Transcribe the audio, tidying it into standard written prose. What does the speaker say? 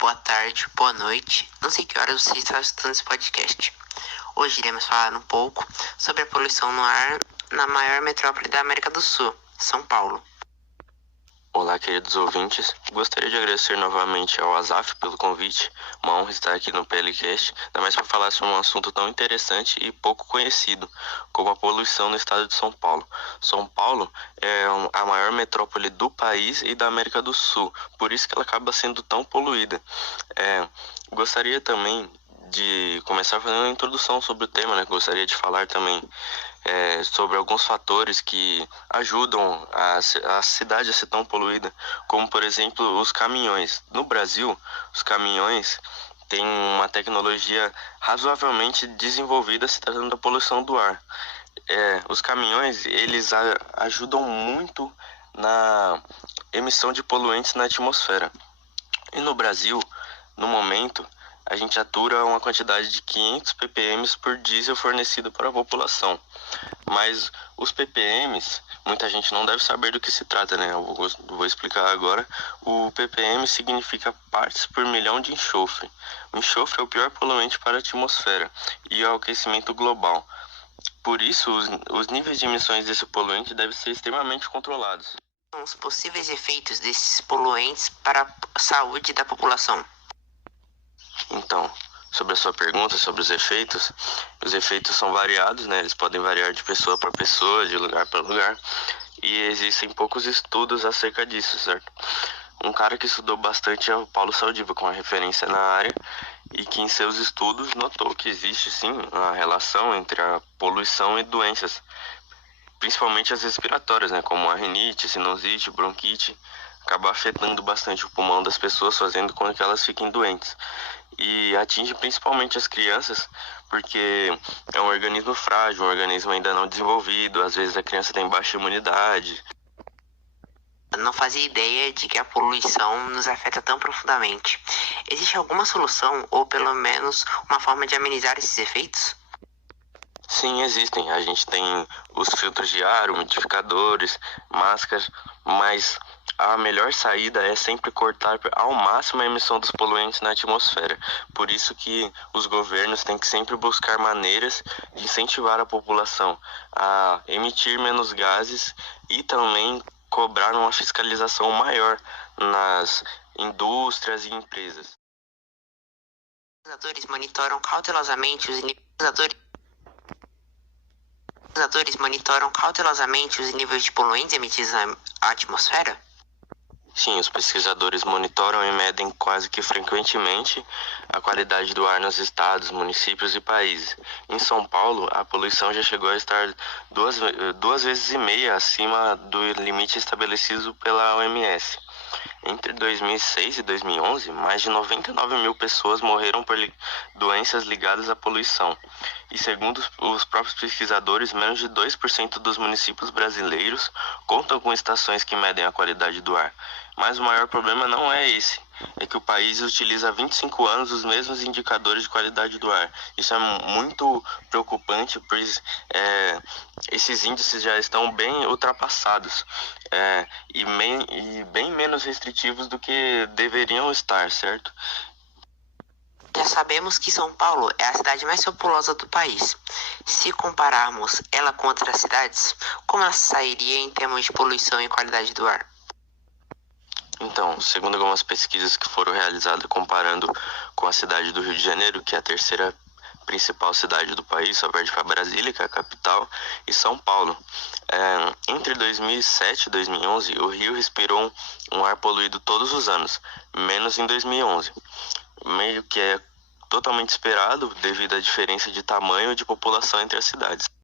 boa tarde, boa noite. Não sei que horas você está escutando esse podcast. Hoje iremos falar um pouco sobre a poluição no ar na maior metrópole da América do Sul, São Paulo. Olá, queridos ouvintes. Gostaria de agradecer novamente ao Azaf pelo convite. Uma honra estar aqui no PLCast, ainda mais para falar sobre um assunto tão interessante e pouco conhecido, como a poluição no estado de São Paulo. São Paulo é a maior metrópole do país e da América do Sul, por isso que ela acaba sendo tão poluída. Gostaria também de começar fazendo uma introdução sobre o tema, né? Gostaria de falar também sobre alguns fatores que ajudam a cidade a ser tão poluída, como, por exemplo, os caminhões. No Brasil, os caminhões têm uma tecnologia razoavelmente desenvolvida se tratando da poluição do ar. Os caminhões, eles ajudam muito na emissão de poluentes na atmosfera. E no Brasil, no momento, a gente atura uma quantidade de 500 ppm por diesel fornecido para a população. Mas os ppm, muita gente não deve saber do que se trata, né? Eu vou explicar agora. O ppm significa partes por milhão de enxofre. O enxofre é o pior poluente para a atmosfera e ao aquecimento global. Por isso, os níveis de emissões desse poluente devem ser extremamente controlados. Os possíveis efeitos desses poluentes para a saúde da população. Então, sobre a sua pergunta sobre os efeitos são variados, né? Eles podem variar de pessoa para pessoa, de lugar para lugar, e existem poucos estudos acerca disso, certo? Um cara que estudou bastante é o Paulo Saldiva, com uma referência na área, e que em seus estudos notou que existe sim uma relação entre a poluição e doenças, principalmente as respiratórias, né? Como a rinite, sinusite, bronquite, acaba afetando bastante o pulmão das pessoas, fazendo com que elas fiquem doentes. E atinge principalmente as crianças, porque é um organismo frágil, um organismo ainda não desenvolvido, às vezes a criança tem baixa imunidade. Eu não fazia ideia de que a poluição nos afeta tão profundamente. Existe alguma solução, ou pelo menos uma forma de amenizar esses efeitos? Sim, existem. A gente tem os filtros de ar, umidificadores, máscaras, mas a melhor saída é sempre cortar ao máximo a emissão dos poluentes na atmosfera. Por isso que os governos têm que sempre buscar maneiras de incentivar a população a emitir menos gases e também cobrar uma fiscalização maior nas indústrias e empresas. Os pesquisadores monitoram cautelosamente os níveis de poluentes emitidos na atmosfera? Sim, os pesquisadores monitoram e medem quase que frequentemente a qualidade do ar nos estados, municípios e países. Em São Paulo, a poluição já chegou a estar duas vezes e meia acima do limite estabelecido pela OMS. Entre 2006 e 2011, mais de 99 mil pessoas morreram por doenças ligadas à poluição. E segundo os próprios pesquisadores, menos de 2% dos municípios brasileiros contam com estações que medem a qualidade do ar. Mas o maior problema não é esse, é que o país utiliza há 25 anos os mesmos indicadores de qualidade do ar. Isso é muito preocupante, pois esses índices já estão bem ultrapassados e bem menos restritivos do que deveriam estar, certo? Já sabemos que São Paulo é a cidade mais populosa do país. Se compararmos ela com outras cidades, como ela sairia em termos de poluição e qualidade do ar? Então, segundo algumas pesquisas que foram realizadas comparando com a cidade do Rio de Janeiro, que é a terceira principal cidade do país, só perde para Brasília, que é a capital, e São Paulo. Entre 2007 e 2011, o Rio respirou um ar poluído todos os anos, menos em 2011. Meio que é totalmente esperado devido à diferença de tamanho e de população entre as cidades.